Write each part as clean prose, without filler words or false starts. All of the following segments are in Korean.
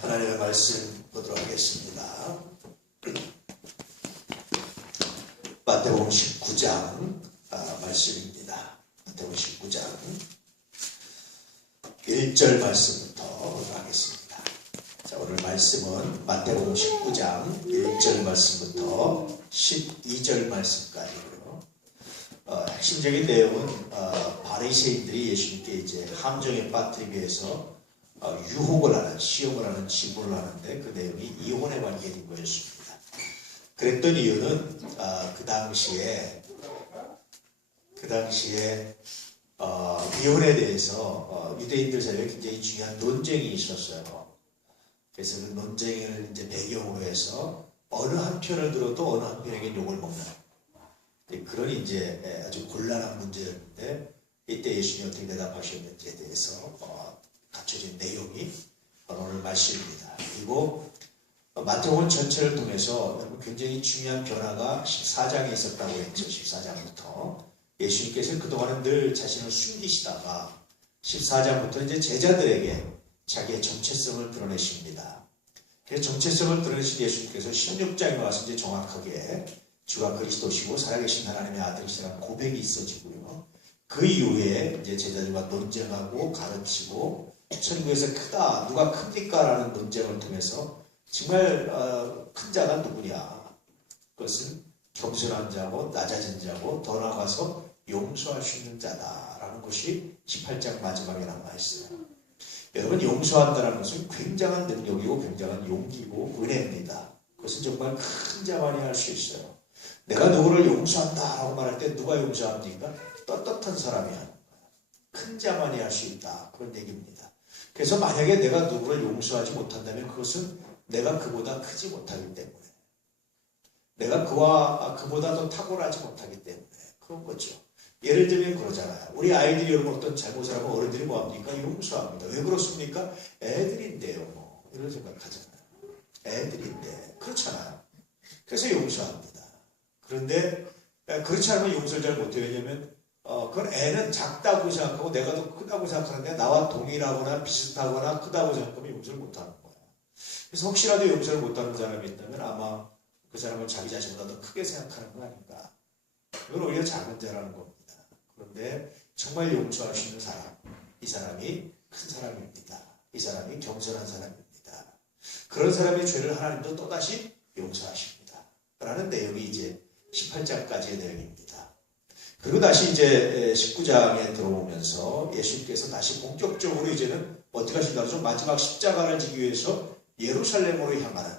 하나님의 말씀 보도록 하겠습니다. 마태복음 19장 말씀입니다. 마태복음 19장 1절 말씀부터 보도록 하겠습니다. 자, 오늘 말씀은 마태복음 19장 1절 말씀부터 12절 말씀까지고요. 핵심적인 내용은 바리새인들이 예수님께 이제 함정에 빠뜨리기 위해서 유혹을 하는, 시험을 하는, 지도를 하는데 그 내용이 이혼의 관계인 거였습니다. 그랬던 이유는 그 당시에 이혼에 대해서 유대인들 사이에 굉장히 중요한 논쟁이 있었어요. 그래서 그 논쟁을 이제 배경으로 해서 어느 한편을 들어도 어느 한편에게 욕을 먹는 그런 이제 아주 곤란한 문제였는데, 이때 예수님이 어떻게 대답하셨는지에 대해서 갖춰진 내용이 오늘 말씀입니다. 그리고 마태복음 전체를 통해서 굉장히 중요한 변화가 14장에 있었다고 했죠. 14장부터 예수님께서 그동안은 늘 자신을 숨기시다가 14장부터 이제 제자들에게 자기의 정체성을 드러내십니다. 그래서 정체성을 드러내신 예수님께서 16장에 와서 이제 정확하게 주가 그리스도시고 살아계신 하나님의 아들이시라는 고백이 있어지고요. 그 이후에 이제 제자들과 논쟁하고 가르치고 천국에서 크다, 누가 큽니까? 라는 논쟁을 통해서 정말 큰 자가 누구냐? 그것은 겸손한 자고 낮아진 자고 더 나아가서 용서할 수 있는 자다라는 것이 18장 마지막에 남아있어요. 여러분, 용서한다는 것은 굉장한 능력이고 굉장한 용기고 은혜입니다. 그것은 정말 큰 자만이 할 수 있어요. 내가 누구를 용서한다라고 말할 때 누가 용서합니까? 떳떳한 사람이 하는 거야. 큰 자만이 할 수 있다. 그런 얘기입니다. 그래서 만약에 내가 누구를 용서하지 못한다면 그것은 내가 그보다 크지 못하기 때문에, 내가 그보다 더 탁월하지 못하기 때문에 그런 거죠. 예를 들면 그러잖아요. 우리 아이들이 여러분 어떤 잘못을 하면 어른들이 뭐합니까? 용서합니다. 왜 그렇습니까? 애들인데요. 뭐 이런 생각하잖아요. 애들인데. 그렇잖아요. 그래서 용서합니다. 그런데 그렇지 않으면 용서를 잘 못해요. 왜냐하면 그건 애는 작다고 생각하고 내가 더 크다고 생각하는데 나와 동일하거나 비슷하거나 크다고 생각하면 용서를 못하는 거예요. 그래서 혹시라도 용서를 못하는 사람이 있다면 아마 그 사람은 자기 자신보다 더 크게 생각하는 거 아닌가. 이건 오히려 작은 자라는 겁니다. 그런데 정말 용서할 수 있는 사람, 이 사람이 큰 사람입니다. 이 사람이 겸손한 사람입니다. 그런 사람의 죄를 하나님도 또다시 용서하십니다. 라는 내용이 이제 18장까지의 내용입니다. 그리고 다시 이제 19장에 들어오면서 예수님께서 다시 본격적으로 이제는 어떻게 하신다고 하죠? 마지막 십자가를 지기 위해서 예루살렘으로 향하는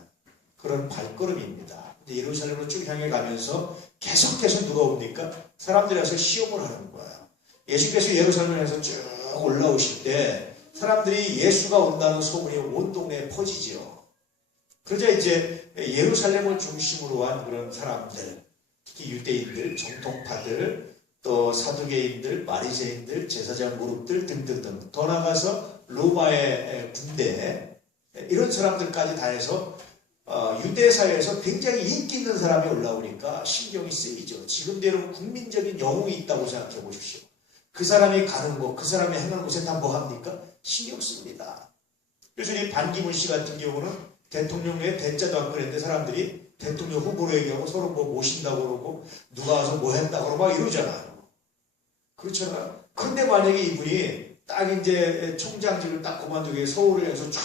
그런 발걸음입니다. 예루살렘으로 쭉 향해 가면서 계속해서 누가 옵니까? 사람들이 와서 시험을 하는 거예요. 예수께서 예루살렘을 해서 쭉 올라오실 때 사람들이 예수가 온다는 소문이 온 동네에 퍼지죠. 그러자 이제 예루살렘을 중심으로 한 그런 사람들, 특히 유대인들, 정통파들, 또 사두개인들, 바리새인들, 제사장 무릎들 등등등, 더 나아가서 로마의 군대, 이런 사람들까지 다 해서 유대 사회에서 굉장히 인기 있는 사람이 올라오니까 신경이 쓰이죠. 지금도 여러분 국민적인 영웅이 있다고 생각해 보십시오. 그 사람이 가는 곳, 그 사람이 행하는 곳에 다 뭐 합니까? 신경 씁니다. 그래서 이 반기문 씨 같은 경우는 대통령의 대자도 안 그랬는데 사람들이 대통령 후보로 얘기하고 서로 뭐 모신다고 그러고 누가 와서 뭐 했다고 그러고 막 이러잖아요. 그렇잖아요. 근데 만약에 이분이 딱 이제 총장직을 딱 그만두게 서울에서 쫙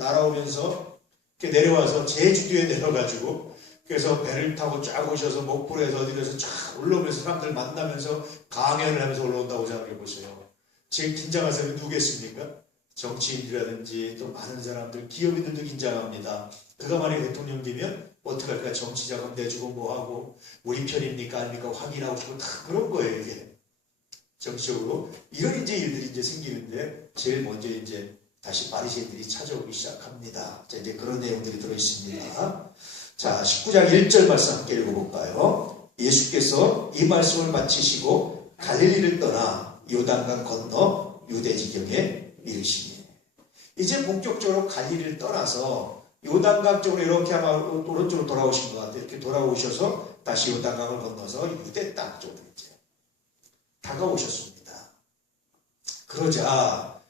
날아오면서 이렇게 내려와서 제주도에 내려가지고 그래서 배를 타고 쫙 오셔서 목포에서 어디에서 쫙 올라오면서 사람들 만나면서 강연을 하면서 올라온다고 생각해 보세요. 제일 긴장한 사람이 누구겠습니까? 정치인이라든지 또 많은 사람들, 기업인들도 긴장합니다. 그가 만약에 대통령 되면 어떻게 할까? 정치 자금 내주고 뭐하고 우리 편입니까? 아닙니까? 확인하고 싶고 다 그런 거예요, 이게. 정치적으로. 이런 이제 일들이 이제 생기는데 제일 먼저 이제 다시 바리새인들이 찾아오기 시작합니다. 자, 이제 그런 내용들이 들어있습니다. 자, 19장 1절 말씀 함께 읽어볼까요? 예수께서 이 말씀을 마치시고 갈릴리를 떠나 요단강 건너 유대 지경에 이르시니. 이제 본격적으로 갈릴리를 떠나서 요단강 쪽으로 이렇게 아마 오른쪽으로 돌아오신 것 같아요. 이렇게 돌아오셔서 다시 요단강을 건너서 유대 땅 쪽으로 이제 다가오셨습니다. 그러자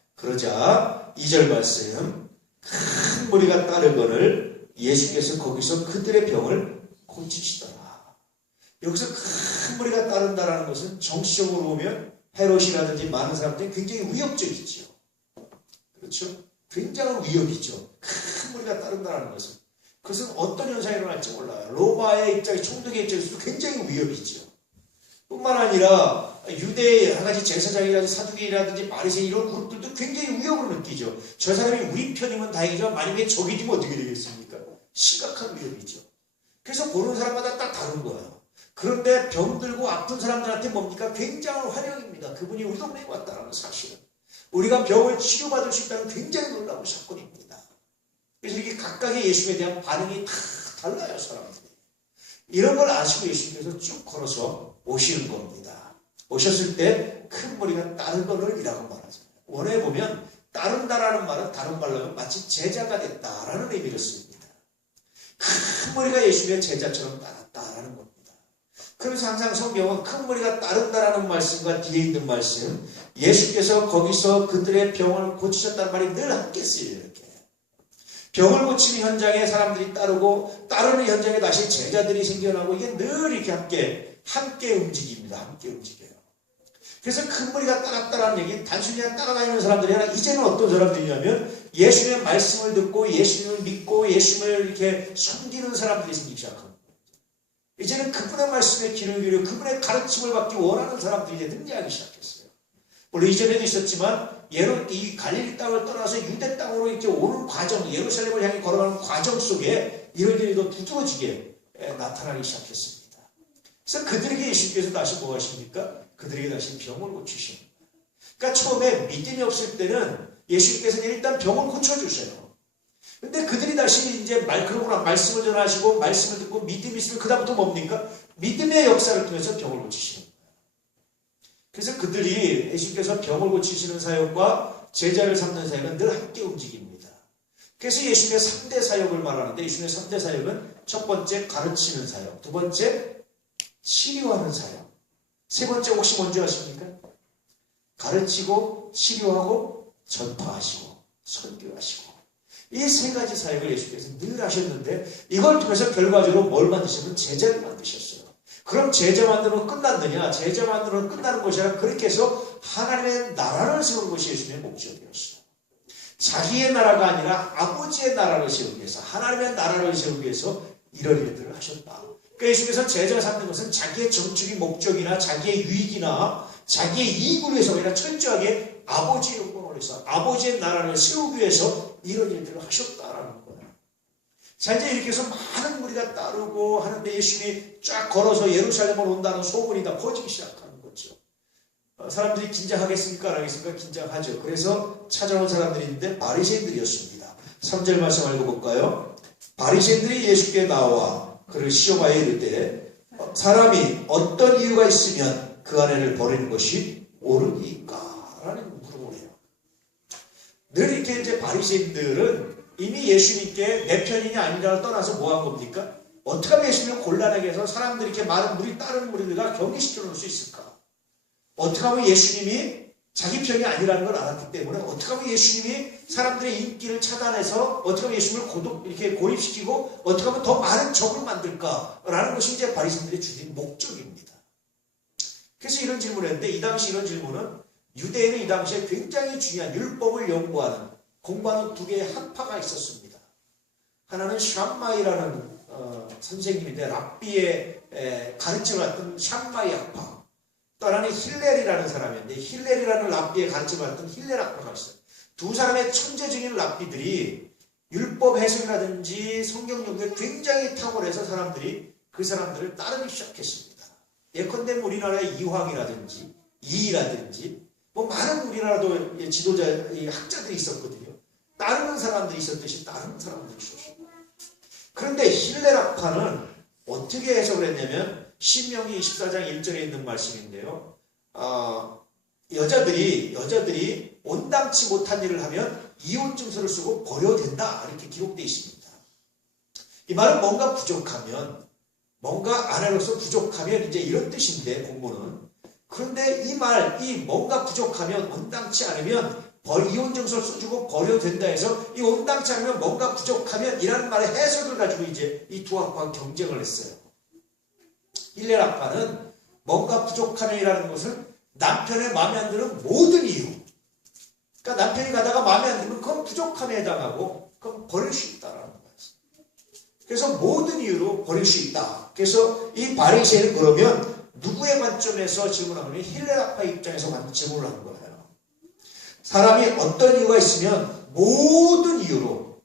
2절 말씀 큰 무리가 따르거늘 예수께서 거기서 그들의 병을 고치시더라. 여기서 큰 무리가 따른다는 것은 정치적으로 보면 헤롯이라든지 많은 사람들이 굉장히 위협적이죠. 그렇죠? 굉장한 위협이죠. 큰 무리가 따른다는 것은. 그것은 어떤 현상이 일어날지 몰라요. 로마의 입장에, 총독의 입장에서도 굉장히 위협이죠. 뿐만 아니라 유대의 한 가지 제사장이라든지 사두개인이라든지 바리새인 이런 그룹들도 굉장히 위협을 느끼죠. 저 사람이 우리 편이면 다행이죠. 만약에 적이지면 어떻게 되겠습니까? 심각한 위협이죠. 그래서 보는 사람마다 딱 다른 거예요. 그런데 병들고 아픈 사람들한테 뭡니까? 굉장한 환영입니다. 그분이 우리 동네에 왔다는 사실은. 우리가 병을 치료받을 수 있다는 굉장히 놀라운 사건입니다. 그래서 이렇게 각각의 예수님에 대한 반응이 다 달라요, 사람들이. 이런 걸 아시고 예수님께서 쭉 걸어서 오시는 겁니다. 오셨을 때 큰 무리가 따르거늘이라고 말하잖아요. 원어에 보면 따른다라는 말은 다른 말로 하면 마치 제자가 됐다라는 의미를 씁니다. 큰 무리가 예수님의 제자처럼 따랐다라는 겁니다. 그래서 항상 성경은 큰 무리가 따른다라는 말씀과 뒤에 있는 말씀, 예수께서 거기서 그들의 병을 고치셨다는 말이 늘 함께 쓰여요. 이렇게 병을 고치는 현장에 사람들이 따르고 따르는 현장에 다시 제자들이 생겨나고 이게 늘 이렇게 함께 움직입니다. 함께 움직여요. 그래서 큰 무리가 따랐다라는 얘기는 단순히 따라다니는 사람들이 아니라 이제는 어떤 사람들이냐면 예수님의 말씀을 듣고 예수님을 믿고 예수님을 이렇게 섬기는 사람들이 생기기 시작합니다. 이제는 그분의 말씀에 귀를 기울여 그분의 가르침을 받기 원하는 사람들이 이제 등장하기 시작했어요. 물론 이전에도 있었지만 이 갈릴리 땅을 떠나서 유대 땅으로 이렇게 오는 과정, 예루살렘을 향해 걸어가는 과정 속에 이런 일이 더 두드러지게 나타나기 시작했습니다. 그래서 그들에게 예수님께서 다시 뭐 하십니까? 그들에게 다시 병을 고치십니다. 그러니까 처음에 믿음이 없을 때는 예수님께서는 일단 병을 고쳐주세요. 근데 그들이 다시 이제 그러고 말씀을 전하시고 말씀을 듣고 믿음이 있으면 그다음부터 뭡니까? 믿음의 역사를 통해서 병을 고치시는 거예요. 그래서 그들이 예수님께서 병을 고치시는 사역과 제자를 삼는 사역은 늘 함께 움직입니다. 그래서 예수님의 3대 사역을 말하는데 예수님의 3대 사역은 첫 번째 가르치는 사역, 두 번째 치료하는 사역, 세 번째 혹시 뭔지 아십니까? 가르치고 치료하고 전파하시고 선교하시고 이 세 가지 사역을 예수께서 늘 하셨는데 이걸 통해서 결과적으로 뭘 만드셨냐면 제자를 만드셨어요. 그럼 제자 만들면 끝났느냐? 제자 만들면 끝나는 것이 아니라 그렇게 해서 하나님의 나라를 세우는 것이 예수님의 목적이었어요. 자기의 나라가 아니라 아버지의 나라를 세우기 위해서 하나님의 나라를 세우기 위해서 이런 일들을 하셨다. 그러니까 예수님께서 제자 삼는 것은 자기의 정치적인 목적이나 자기의 유익이나 자기의 이익을 위해서 아니라 철저하게 아버지의 영광을 위해서 아버지의 나라를 세우기 위해서 이런 일들을 하셨다라는 거예요. 자, 이제 이렇게 해서 많은 무리가 따르고 하는데 예수님이 쫙 걸어서 예루살렘으로 온다는 소문이 다 퍼지기 시작하는 거죠. 사람들이 긴장하겠습니까? 안 하겠습니까? 긴장하죠. 그래서 찾아온 사람들이 있는데 바리새인들이었습니다. 3절 말씀 읽어볼까요? 바리새인들이 예수께 나와 그를 시험하여 이르되 사람이 어떤 이유가 있으면 그 아내를 버리는 것이 옳으니까? 라는 물어보네요. 늘 이렇게 이제 바리새인들은 이미 예수님께 내 편이냐 아니냐를 떠나서 뭐 한 겁니까? 어떻게 하면 예수님을 곤란하게 해서 사람들이 이렇게 많은 무리, 다른 무리들과 경계시켜 놓을 수 있을까? 어떻게 하면 예수님이 자기 편이 아니라는 걸 알았기 때문에 어떻게 하면 예수님이 사람들의 인기를 차단해서 어떻게 하면 예수님을 이렇게 고립시키고 어떻게 하면 더 많은 적을 만들까라는 것이 이제 바리새인들의 주된 목적입니다. 그래서 이런 질문을 했는데 이 당시 이런 질문은 유대인은 이 당시에 굉장히 중요한 율법을 연구하는 공부하는 두 개의 학파가 있었습니다. 하나는 샴마이라는 선생님인데 랍비의 가르침을 받던 샴마이 학파, 또 하나는 힐렐이라는 사람인데 힐렐이라는 랍비의 가르침을 받던 힐렐 학파가 있어요. 두 사람의 천재적인 랍비들이 율법 해석이라든지 성경 연구에 굉장히 탁월해서 사람들이 그 사람들을 따르기 시작했습니다. 예컨대 우리나라의 이황이라든지 이이라든지 뭐 많은 우리나라도 지도자 학자들이 있었거든요. 따르는 사람들이 있었듯이 따르는 사람들이 있었어요. 그런데 힐렐 학파는 어떻게 해석을 했냐면 신명기 24장 1절에 있는 말씀인데요. 여자들이 온당치 못한 일을 하면 이혼 증서를 쓰고 버려야 된다 이렇게 기록되어 있습니다. 이 말은 뭔가 부족하면 뭔가 아내로서 부족하면 이제 이런 뜻인데 공부는 그런데 이 뭔가 부족하면 온당치 않으면 이혼증서를 써주고 버려도 된다 해서 이 온당치 않으면 뭔가 부족하면 이라는 말의 해석을 가지고 이제 이 두 학파가 경쟁을 했어요. 힐렐 학파는 뭔가 부족하면이라는 것을 남편의 마음에 안 드는 모든 이유, 그러니까 남편이 가다가 마음에 안 들면 그건 부족함에 해당하고 그건 버릴 수 있다라는 거예요. 그래서 모든 이유로 버릴 수 있다. 그래서 이 바리새인은 그러면 누구의 관점에서 질문하면 힐렐 학파 입장에서 질문을 하는 거예요. 사람이 어떤 이유가 있으면 모든 이유로,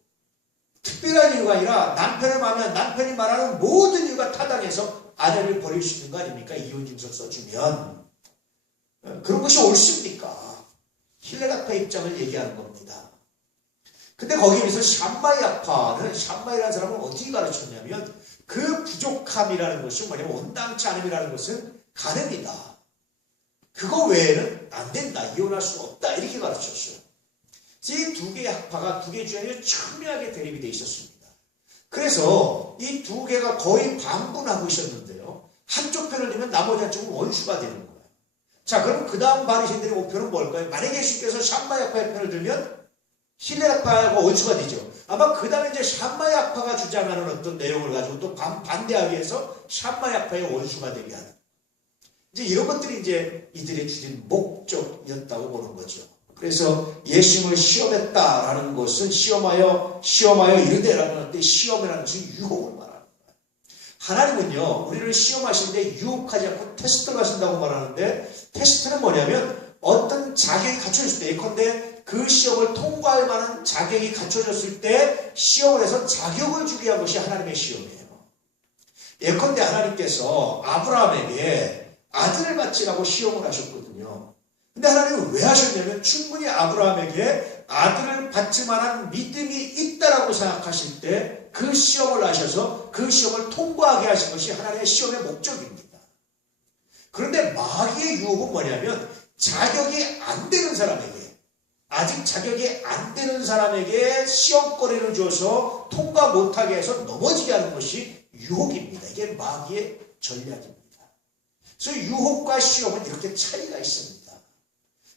특별한 이유가 아니라 남편의 마음에 남편이 말하는 모든 이유가 타당해서 아내를 버릴 수 있는 거 아닙니까? 이혼증서 써주면. 그런 것이 옳습니까? 힐렐 학파 입장을 얘기하는 겁니다. 근데 거기에 비해서 샴마이 학파는, 샴마이라는 사람은 어떻게 가르쳤냐면 그 부족함이라는 것이 뭐냐면 온당치 않음이라는 것은 가능이다. 그거 외에는 안 된다. 이혼할 수 없다. 이렇게 가르쳤어요. 이 두 개의 학파가 두 개의 주장이 첨예하게 대립이 되어 있었습니다. 그래서 이 두 개가 거의 반분하고 있었는데요. 한쪽 편을 들면 나머지 한쪽은 원수가 되는 거예요. 자, 그럼 그 다음 바리새인들의 목표는 뭘까요? 만약에 예수님께서 샴마이 학파의 편을 들면 힐렐 학파가 원수가 되죠. 아마 그 다음에 이제 샴마이 학파가 주장하는 어떤 내용을 가지고 또 반대하기 위해서 샴마이 학파의 원수가 되게 하는. 이제 이런 것들이 이제 이들의 주된 목적이었다고 보는 거죠. 그래서 예수님을 시험했다라는 것은 시험하여 이르되라고 하는데 시험이라는 것은 유혹을 말하는 거예요. 하나님은요, 우리를 시험하시는데 유혹하지 않고 테스트를 하신다고 말하는데 테스트는 뭐냐면 어떤 자격이 갖춰졌을 때, 예컨대 그 시험을 통과할 만한 자격이 갖춰졌을 때 시험을 해서 자격을 주게 한 것이 하나님의 시험이에요. 예컨대 하나님께서 아브라함에게 아들을 바치라고 시험을 하셨거든요. 근데 하나님은 왜 하셨냐면 충분히 아브라함에게 아들을 바칠 만한 믿음이 있다라고 생각하실 때 그 시험을 하셔서 그 시험을 통과하게 하신 것이 하나님의 시험의 목적입니다. 그런데 마귀의 유혹은 뭐냐면 자격이 안 되는 사람에게, 아직 자격이 안 되는 사람에게 시험거리를 줘서 통과 못하게 해서 넘어지게 하는 것이 유혹입니다. 이게 마귀의 전략입니다. 그래서 유혹과 시험은 이렇게 차이가 있습니다.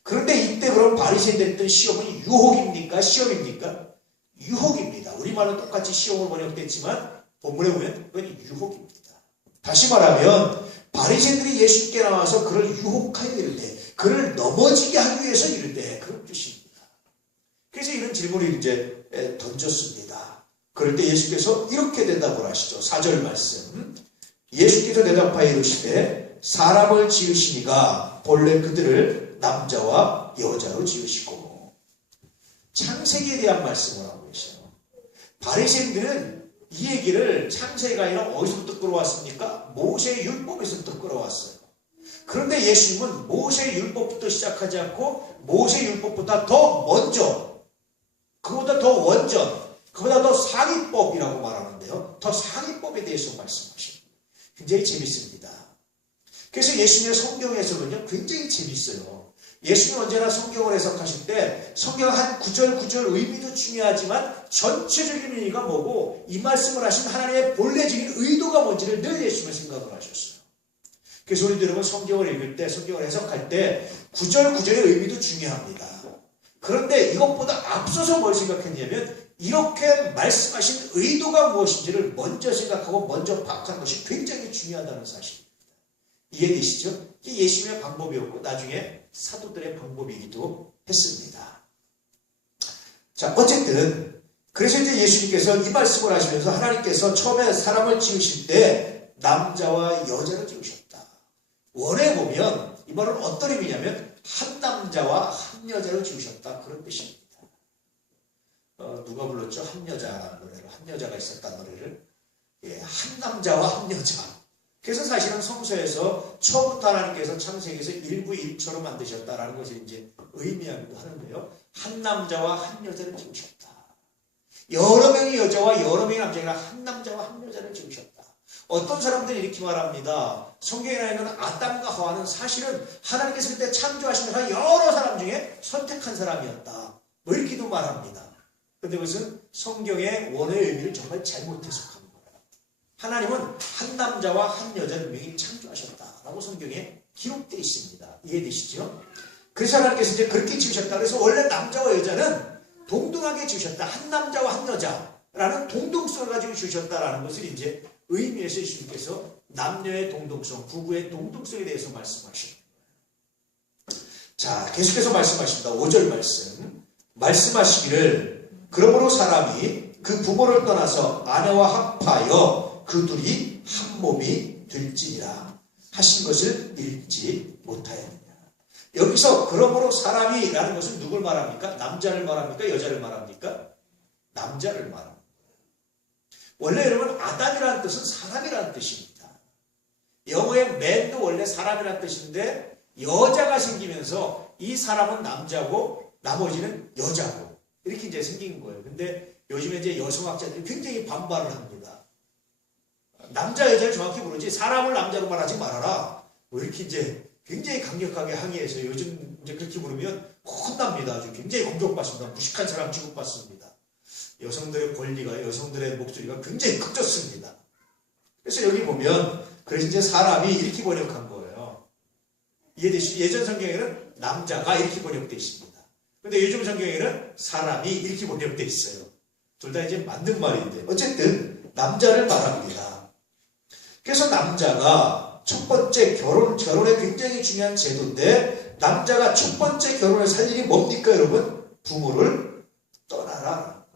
그런데 이때 그럼 바리새인들이 했던 시험은 유혹입니까? 시험입니까? 유혹입니다. 우리말은 똑같이 시험을 번역됐지만 본문에 보면 그건 유혹입니다. 다시 말하면 바리새인들이 예수께 나와서 그를 유혹하여 이르되, 그를 넘어지게 하기 위해서 이르되, 그런 뜻입니다. 그래서 이런 질문을 이제 던졌습니다. 그럴 때 예수께서 이렇게 대답을 하시죠. 4절 말씀. 예수께서 대답하여 이르시되 사람을 지으시니가 본래 그들을 남자와 여자로 지으시고. 창세기에 대한 말씀을 하고 계세요. 바리새인들은 이 얘기를 창세기가 아니라 어디서부터 끌어왔습니까? 모세의 율법에서부터 끌어왔어요. 그런데 예수님은 모세의 율법부터 시작하지 않고 모세의 율법보다 더 먼저, 그보다 더 원전, 그보다 더 상위법이라고 말하는데요. 더 상위법에 대해서 말씀하십니다. 굉장히 재밌습니다. 그래서 예수님의 성경에서는요, 굉장히 재밌어요. 예수님은 언제나 성경을 해석하실 때 성경 한 구절 의미도 중요하지만 전체적인 의미가 뭐고 이 말씀을 하신 하나님의 본래적인 의도가 뭔지를 늘 예수님은 생각을 하셨어요. 그래서 우리 여러분 성경을 읽을 때, 성경을 해석할 때 구절의 의미도 중요합니다. 그런데 이것보다 앞서서 뭘 생각했냐면 이렇게 말씀하신 의도가 무엇인지를 먼저 생각하고 먼저 파악하는 것이 굉장히 중요하다는 사실입니다. 이해되시죠? 이게 예수님의 방법이었고 나중에 사도들의 방법이기도 했습니다. 자, 어쨌든 그래서 이제 예수님께서 이 말씀을 하시면서 하나님께서 처음에 사람을 지으실 때 남자와 여자를 지으셨다. 원에 보면 이 말은 어떤 의미냐면 한 남자와 한 여자를 지으셨다, 그런 뜻입니다. 누가 불렀죠? 한 여자 노래를, 한 여자가 있었다는 노래를. 예, 한 남자와 한 여자. 그래서 사실은 성서에서 처음부터 하나님께서 창세기에서 일부 일처로 만드셨다라는 것을 이제 의미하기도 하는데요. 한 남자와 한 여자를 지으셨다. 여러 명의 여자와 여러 명의 남자가 한 남자와 한 여자를 지으셨다. 어떤 사람들이 이렇게 말합니다. 성경에 나와 있는 아담과 하와는 사실은 하나님께서 그때 창조하시면서 여러 사람 중에 선택한 사람이었다. 뭐 이렇게도 말합니다. 그런데 그것은 성경의 원어의 의미를 정말 잘못 해석합니다. 하나님은 한 남자와 한 여자를 분명히 창조하셨다라고 성경에 기록되어 있습니다. 이해되시죠? 그래서 하나님께서 이제 그렇게 지으셨다. 그래서 원래 남자와 여자는 동등하게 지으셨다. 한 남자와 한 여자라는 동등성을 가지고 지으셨다라는 것을 이제 의미해서 예수님께서 남녀의 동등성, 부부의 동등성에 대해서 말씀하십니다. 자, 계속해서 말씀하십니다. 5절 말씀. 말씀하시기를 그러므로 사람이 그 부모를 떠나서 아내와 합하여 그 둘이 한 몸이 될지니라 하신 것을 읽지 못하였느냐. 여기서 그러므로 사람이라는 것은 누굴 말합니까? 남자를 말합니까? 여자를 말합니까? 남자를 말합니다. 원래 여러분 아담이라는 뜻은 사람이라는 뜻입니다. 영어의 man도 원래 사람이라는 뜻인데 여자가 생기면서 이 사람은 남자고 나머지는 여자고 이렇게 이제 생긴 거예요. 근데 요즘에 이제 여성학자들이 굉장히 반발을 합니다. 남자 여자를 정확히 모르지 사람을 남자로 말하지 말아라. 뭐 이렇게 이제 굉장히 강력하게 항의해서 요즘 이제 그렇게 부르면 혼납니다. 아주 굉장히 공격받습니다. 무식한 사람 취급받습니다. 여성들의 권리가 여성들의 목소리가 굉장히 커졌습니다. 그래서 여기 보면 그래서 이제 사람이 이렇게 번역한 거예요. 이해되시죠? 예전 성경에는 남자가 이렇게 번역되어 있습니다. 근데 요즘 성경에는 사람이 이렇게 번역되어 있어요. 둘 다 이제 맞는 말인데 어쨌든 남자를 말합니다. 그래서 남자가 첫 번째 결혼에 굉장히 중요한 제도인데 남자가 첫 번째 결혼을 살 일이 뭡니까 여러분? 부모를 떠나라.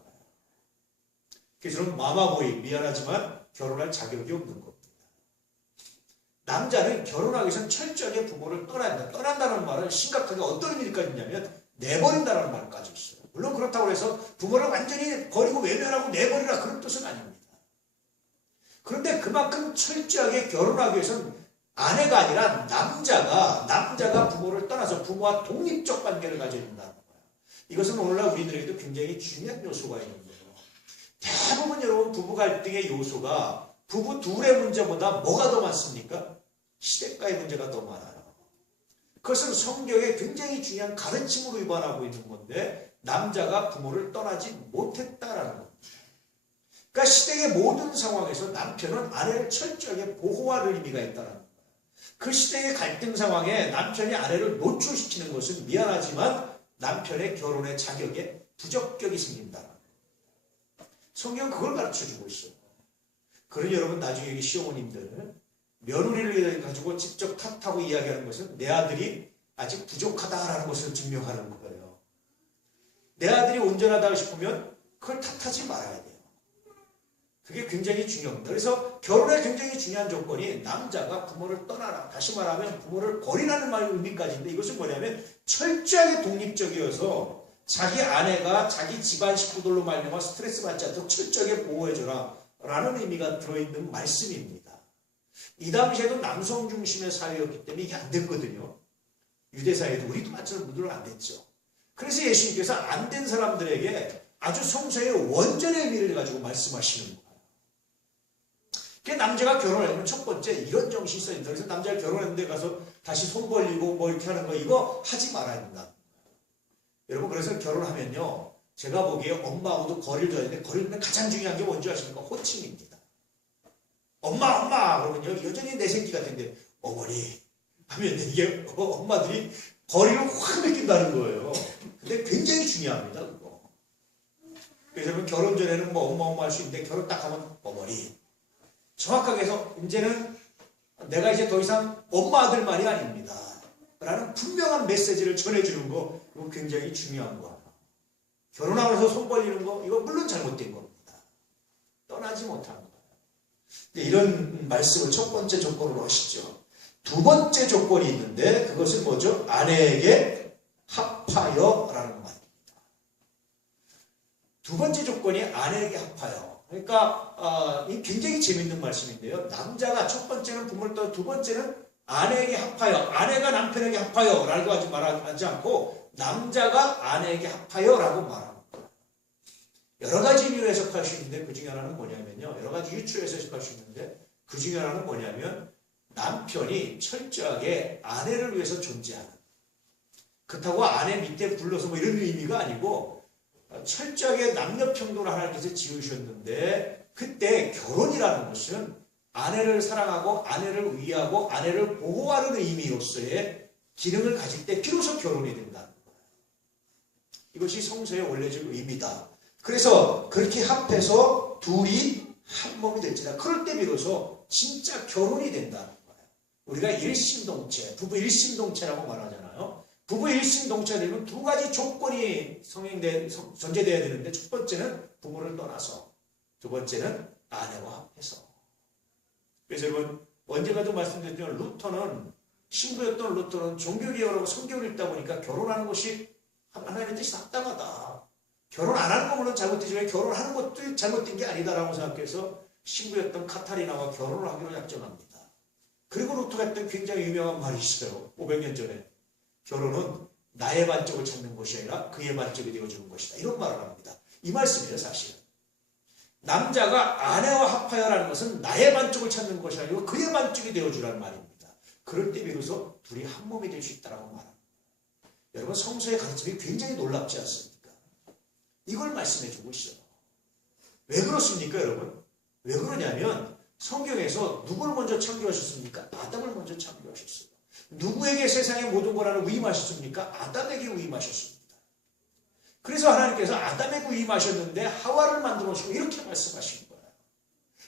그래서 저는 마마보이 미안하지만 결혼할 자격이 없는 겁니다. 남자는 결혼하기 위해서는 철저하게 부모를 떠나야 한다. 떠난다는 말은 심각하게 어떤 의미가 있냐면 내버린다는 말을 가지고 있어요. 물론 그렇다고 해서 부모를 완전히 버리고 외면하고 내버리라 그런 뜻은 아닙니다. 그런데 그만큼 철저하게 결혼하기 위해서는 아내가 아니라 남자가 부모를 떠나서 부모와 독립적 관계를 가져야 된다는 거예요. 이것은 오늘날 우리들에게도 굉장히 중요한 요소가 있는 거예요. 대부분 여러분 부부 갈등의 요소가 부부 둘의 문제보다 뭐가 더 많습니까? 시댁과의 문제가 더 많아요. 그것은 성경에 굉장히 중요한 가르침으로 위반하고 있는 건데 남자가 부모를 떠나지 못했다라는 겁니다. 그러니까 시댁의 모든 상황에서 남편은 아내를 철저하게 보호할 의미가 있다는 거예요. 그 시댁의 갈등 상황에 남편이 아내를 노출시키는 것은 미안하지만 남편의 결혼의 자격에 부적격이 생긴다는 거예요. 성경은 그걸 가르쳐주고 있어요. 그러니 여러분 나중에 여기 시어머님들 며느리를 가지고 직접 탓하고 이야기하는 것은 내 아들이 아직 부족하다라는 것을 증명하는 거예요. 내 아들이 온전하다 싶으면 그걸 탓하지 말아야 돼요. 그게 굉장히 중요합니다. 그래서 결혼에 굉장히 중요한 조건이 남자가 부모를 떠나라. 다시 말하면 부모를 버리라는 말 의미까지인데 이것은 뭐냐면 철저하게 독립적이어서 자기 아내가 자기 집안 식구들로 말미암아 스트레스 받지 않도록 철저하게 보호해줘라 라는 의미가 들어있는 말씀입니다. 이 당시에도 남성 중심의 사회였기 때문에 이게 안 됐거든요. 유대사회도 우리도 마찬가지로 물론 안 됐죠. 그래서 예수님께서 안 된 사람들에게 아주 성서의 원전의 의미를 가지고 말씀하시는 거예요. 남자가 결혼하면 첫 번째 이런 정신이 있어야 된다. 그래서 남자가 결혼했는데 가서 다시 손 벌리고 뭐 이렇게 하는 거 이거 하지 말아야 된다. 여러분 그래서 결혼하면요. 제가 보기에 엄마하고도 거리를 둬야 되는데 거리를 두면 가장 중요한 게 뭔지 아십니까? 호칭입니다. 엄마 그러면요. 여전히 내 새끼 같은데 어머니 하면 이게 엄마들이 거리를 확 느낀다는 거예요. 근데 굉장히 중요합니다. 그거. 그래서 여러분 결혼 전에는 뭐 엄마 할 수 있는데 결혼 딱 하면 어머니 정확하게 해서 이제는 내가 이제 더 이상 엄마 아들만이 아닙니다. 라는 분명한 메시지를 전해주는 거 이거 굉장히 중요한 거예요. 결혼하고 나서 손 벌리는 거 이거 물론 잘못된 겁니다. 떠나지 못한 거예요. 이런 말씀을 첫 번째 조건으로 하시죠. 두 번째 조건이 있는데 그것은 뭐죠? 아내에게 합하여 라는 말입니다. 두 번째 조건이 아내에게 합하여. 그러니까 이 굉장히 재밌는 말씀인데요. 남자가 첫 번째는 부모를 떠나 두 번째는 아내에게 합하여, 아내가 남편에게 합하여 라고 말하지 않고 남자가 아내에게 합하여 라고 말합니다. 여러 가지 의미로 해석할 수 있는데 그 중에 하나는 뭐냐면요. 여러 가지 유추해서 해석할 수 있는데 그 중에 하나는 뭐냐면 남편이 철저하게 아내를 위해서 존재하는 그렇다고 아내 밑에 불러서 뭐 이런 의미가 아니고 철저하게 남녀평등을 하나님께서 지으셨는데 그때 결혼이라는 것은 아내를 사랑하고 아내를 위하고 아내를 보호하는 의미로서의 기능을 가질 때 비로소 결혼이 된다는 거예요. 이것이 성서의 원래적 의미다. 그래서 그렇게 합해서 둘이 한 몸이 될지라. 그럴 때 비로소 진짜 결혼이 된다는 거예요. 우리가 일심동체, 부부 일심동체라고 말하잖아요. 부부 일심동체가 되면 두 가지 조건이 전제되어야 되는데, 첫 번째는 부모를 떠나서, 두 번째는 아내와 합해서. 그래서 여러분 언제가도 말씀드렸지만 루터는, 신부였던 루터는 종교개혁을 하고 성경을 읽다 보니까 결혼하는 것이 하나님의 뜻이 합당하다. 결혼 안 하는 거 물론 잘못되지만 결혼하는 것도 잘못된 게 아니다라고 생각해서 신부였던 카타리나와 결혼을 하기로 약정합니다. 그리고 루터가 했던 굉장히 유명한 말이 있어요. 500년 전에. 결혼은 나의 반쪽을 찾는 것이 아니라 그의 반쪽이 되어주는 것이다. 이런 말을 합니다. 이 말씀이에요, 사실은. 남자가 아내와 합하여라는 것은 나의 반쪽을 찾는 것이 아니고 그의 반쪽이 되어주라는 말입니다. 그럴 때 비로소 둘이 한 몸이 될 수 있다고 말합니다. 여러분 성서의 가르침이 굉장히 놀랍지 않습니까? 이걸 말씀해 주고 있어요. 왜 그렇습니까, 여러분? 왜 그러냐면 성경에서 누구를 먼저 창조하셨습니까? 아담을 먼저 창조하셨어요. 누구에게 세상의 모든 권한을 위임하셨습니까? 아담에게 위임하셨습니다. 그래서 하나님께서 아담에게 위임하셨는데 하와를 만들어 놓으시고 이렇게 말씀하신 거예요.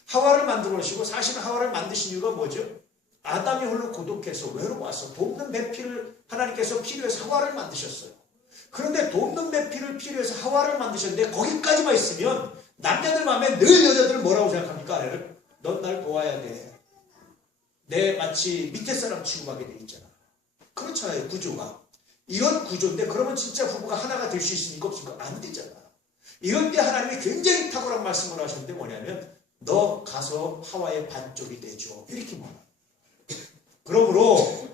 하와를 만들어 놓으시고, 사실은 하와를 만드신 이유가 뭐죠? 아담이 홀로 고독해서 외로워서 돕는 배필을 하나님께서 필요해서 하와를 만드셨어요. 그런데 돕는 배필을 필요해서 하와를 만드셨는데 거기까지만 있으면 남자들 마음에 늘 여자들은 뭐라고 생각합니까? 아내를? 넌 날 도와야 돼. 내 마치 밑에 사람 취급하게 돼 있잖아. 그렇잖아요, 구조가. 이런 구조인데 그러면 진짜 부부가 하나가 될 수 있습니까? 없습니까? 안 되잖아. 이럴 때 하나님이 굉장히 탁월한 말씀을 하셨는데 뭐냐면 너 가서 하와의 반쪽이 되죠. 이렇게 말합니다. 그러므로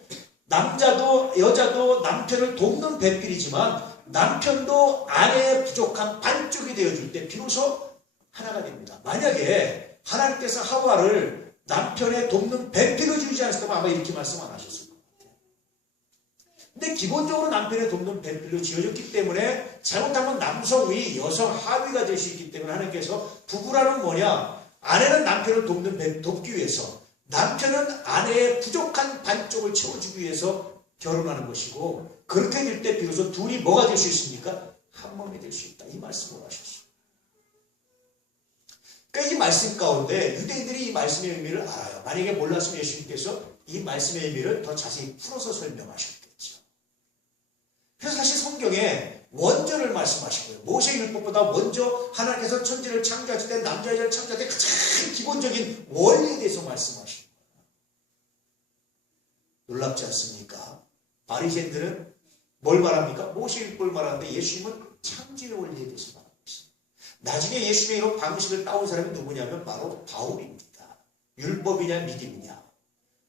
남자도 여자도 남편을 돕는 배필이지만 남편도 아내의 부족한 반쪽이 되어줄 때 비로소 하나가 됩니다. 만약에 하나님께서 하와를 남편의 돕는 배필을 주지 않았을까면 아마 이렇게 말씀 안 하셨을 것 같아요. 근데 기본적으로 남편의 돕는 배필로 지어졌기 때문에 잘못하면 남성 위, 여성 하위가 될 수 있기 때문에 하나님께서 부부라는 뭐냐? 아내는 남편을 돕기 위해서, 남편은 아내의 부족한 반쪽을 채워주기 위해서 결혼하는 것이고, 그렇게 될 때 비로소 둘이 뭐가 될 수 있습니까? 한 몸이 될 수 있다. 이 말씀을 하셨어요. 그러니까 이 말씀 가운데 유대인들이 이 말씀의 의미를 알아요. 만약에 몰랐으면 예수님께서 이 말씀의 의미를 더 자세히 풀어서 설명하셨겠죠. 그래서 사실 성경에 원전을 말씀하신 거예요. 모세율법보다 먼저 하나님께서 천지를 창조하실 때, 남자 여자를 창조할 때 가장 기본적인 원리에 대해서 말씀하신 거예요. 놀랍지 않습니까? 바리새인들은 뭘 말합니까? 모세율법을 말하는데 예수님은 창조의 원리에 대해서 말합니다. 나중에 예수님의 이런 방식을 따온 사람이 누구냐면 바로 바울입니다. 율법이냐 믿음이냐.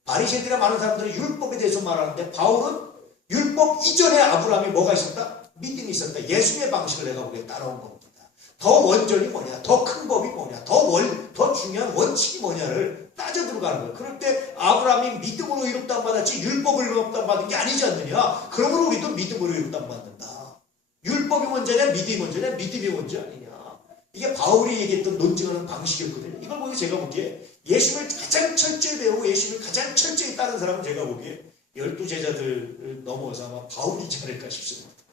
바리새인들이나 많은 사람들은 율법에 대해서 말하는데 바울은 율법 이전에 아브라함이 뭐가 있었다? 믿음이 있었다. 예수님의 방식을 내가 보기에 따라온 겁니다. 더 원전이 뭐냐, 더 큰 법이 뭐냐, 더 중요한 원칙이 뭐냐를 따져 들어가는 거예요. 그럴 때 아브라함이 믿음으로 이롭다 받았지 율법으로 이롭다 받은 게 아니지 않느냐. 그러므로 우리도 믿음으로 이롭다 받는다. 율법이 먼저냐, 믿음이 먼저냐, 믿음이 먼저 아니냐. 이게 바울이 얘기했던 논증하는 방식이었거든요. 이걸 보기 제가 보기에 예수를 가장 철저히 배우고 예수를 가장 철저히 따른 사람은 제가 보기에 12제자들을 넘어서 아마 바울이지 않을까 싶습니다.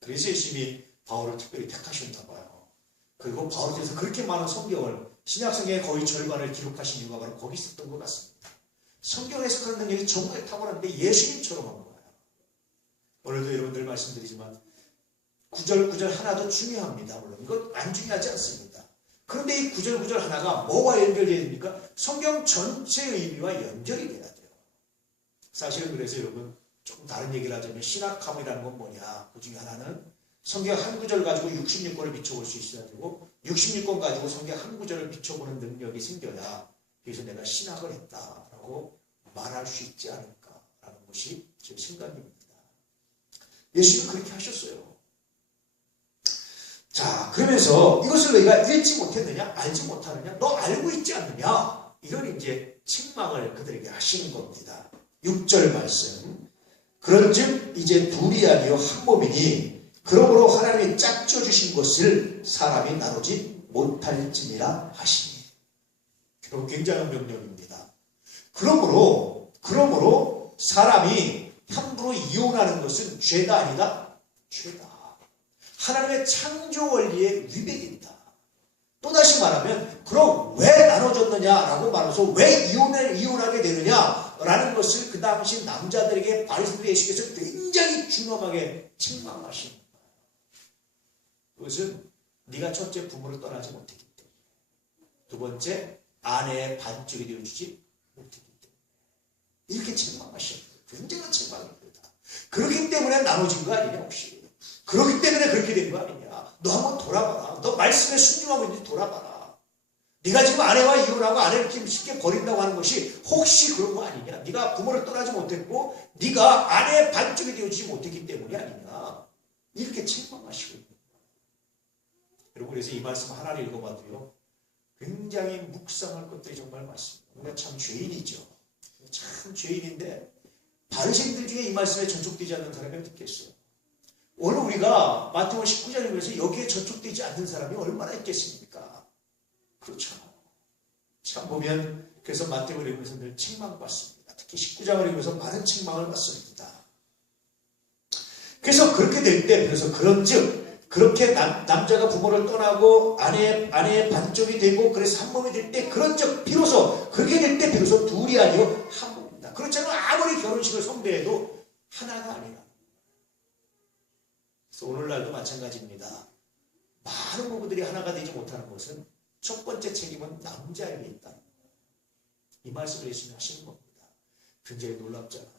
그래서 예수님이 바울을 특별히 택하셨나 봐요. 그리고 바울에 대해서 그렇게 많은 성경을, 신약성경의 거의 절반을 기록하신 이유가 바로 거기 있었던 것 같습니다. 성경 해석하는 능력이 정말 탁월한데 예수님처럼 한 거예요. 오늘도 여러분들 말씀드리지만 구절 하나도 중요합니다. 물론 이건 안 중요하지 않습니다. 그런데 이 구절 하나가 뭐와 연결되어야 됩니까? 성경 전체의 의미와 연결이 돼야 돼요. 사실은 그래서 여러분 조금 다른 얘기를 하자면 신학함이라는 건 뭐냐. 그 중에 하나는 성경 한 구절 가지고 66권을 비춰볼 수 있어야 되고 66권 가지고 성경 한 구절을 비춰보는 능력이 생겨야 그래서 내가 신학을 했다라고 말할 수 있지 않을까라는 것이 제 생각입니다. 예수님은 그렇게 하셨어요. 자, 그러면서 이것을 너희가 읽지 못했느냐? 알지 못하느냐? 너 알고 있지 않느냐? 이런 이제 책망을 그들에게 하시는 겁니다. 6절 말씀. 그런즉 이제 둘이 아니요 한 몸이니 그러므로 하나님이 짝져 주신 것을 사람이 나누지 못할지니라 하시니. 굉장한 명령입니다. 그러므로 사람이 함부로 이혼하는 것은 죄다 아니다? 죄다. 하나님의 창조 원리에 위배된다. 또다시 말하면 그럼 왜 나눠졌느냐라고 말해서 왜 이혼하게 되느냐라는 것을 그 당시 남자들에게 바리새인들 예수께서 굉장히 준엄하게 책망하신 거예요. 그것은 네가 첫째 부모를 떠나지 못했기 때문에, 두 번째 아내의 반쪽이 되어주지 못했기 때문에 이렇게 책망하신 거예요. 굉장한 책망입니다. 그렇기 때문에 나눠진 거 아니냐 혹시? 그렇기 때문에 그렇게 된 거 아니냐? 너 한번 돌아봐라. 너 말씀에 순종하고 있는지 돌아봐라. 네가 지금 아내와 이혼하고 아내를 이렇게 쉽게 버린다고 하는 것이 혹시 그런 거 아니냐? 네가 부모를 떠나지 못했고 네가 아내의 반쪽이 되어주지 못했기 때문이 아니냐? 이렇게 책망하시고 있는 거예요. 여러분, 그래서 이 말씀 하나를 읽어봐도요, 굉장히 묵상할 것들이 정말 많습니다. 우리가 참 죄인이죠. 참 죄인인데 바리새인들 중에 이 말씀에 전속되지 않는 사람이 어딨겠어요? 오늘 우리가 마태복음 19장을 보면서 여기에 저촉되지 않는 사람이 얼마나 있겠습니까? 그렇죠. 참 보면 그래서 마태복음을 읽으면서 늘 책망받습니다. 특히 19장을 읽으면서 많은 책망을 받습니다. 그래서 그렇게 될 때, 그래서 그런즉 그렇게 남자가 부모를 떠나고 아내의 반쪽이 되고 그래서 한 몸이 될 때, 그런즉 비로소 그렇게 될 때 비로소 둘이 아니요 한 몸입니다. 그렇지 않으면 아무리 결혼식을 성대해도 하나가 아니라. 그래서 오늘날도 마찬가지입니다. 많은 부부들이 하나가 되지 못하는 것은 첫 번째 책임은 남자에게 있다. 이 말씀을 예수님이 하시는 겁니다. 굉장히 놀랍잖아요.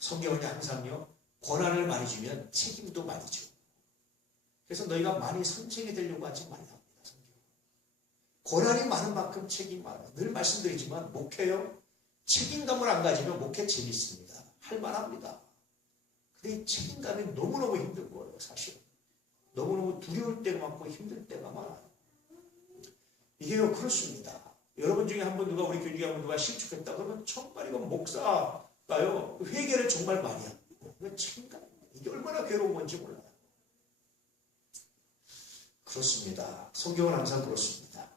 성경은 항상요, 권한을 많이 주면 책임도 많이 줘. 그래서 너희가 많이 선생이 되려고 하지 말라 합니다. 성경. 권한이 많은 만큼 책임이 많아요. 늘 말씀드리지만 목회요, 책임감을 안 가지면 목회 재밌습니다. 할만합니다. 근데 이 책임감이 너무너무 힘든 거예요, 사실. 너무너무 두려울 때가 많고 힘들 때가 많아요. 이게요, 그렇습니다. 여러분 중에 한 번 누가 우리 교육에 한 번 누가 실축했다 그러면 정말 이건 목사가요, 회개를 정말 많이 합니다. 이건 책임감입니다. 이게 얼마나 괴로운 건지 몰라요. 그렇습니다. 성경은 항상 그렇습니다.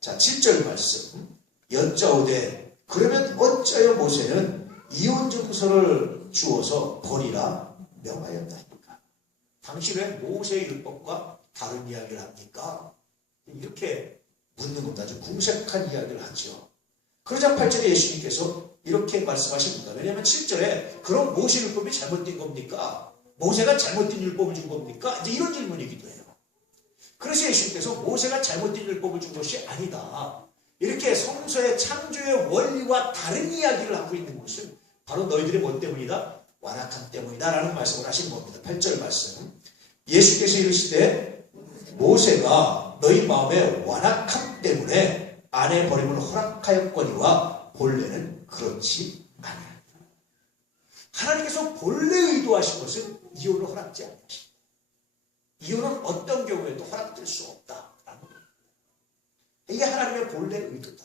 자, 7절 말씀. 여짜오되 그러면 어찌하여 모세는 이혼 증서를 주어서 버리라 명하였나이까? 당시 왜 모세의 율법과 다른 이야기를 합니까? 이렇게 묻는 겁니다. 아주 궁색한 이야기를 하죠. 그러자 8절에 예수님께서 이렇게 말씀하십니다. 왜냐하면 7절에 그럼 모세 율법이 잘못된 겁니까? 모세가 잘못된 율법을 준 겁니까? 이제 이런 질문이기도 해요. 그래서 예수님께서 모세가 잘못된 율법을 준 것이 아니다. 이렇게 성서의 창조의 원리와 다른 이야기를 하고 있는 것은 바로 너희들의 뭐 때문이다? 완악함 때문이다 라는 말씀을 하시는 겁니다. 8절 말씀. 예수께서 이르시되 모세가 너희 마음의 완악함 때문에 아내 버림을 허락하였거니와 본래는 그렇지 아니하니라. 하나님께서 본래 의도하신 것은 이혼을 허락지 않으십니다. 이혼은 어떤 경우에도 허락될 수 없다라는 겁니다. 이게 하나님의 본래 의도다.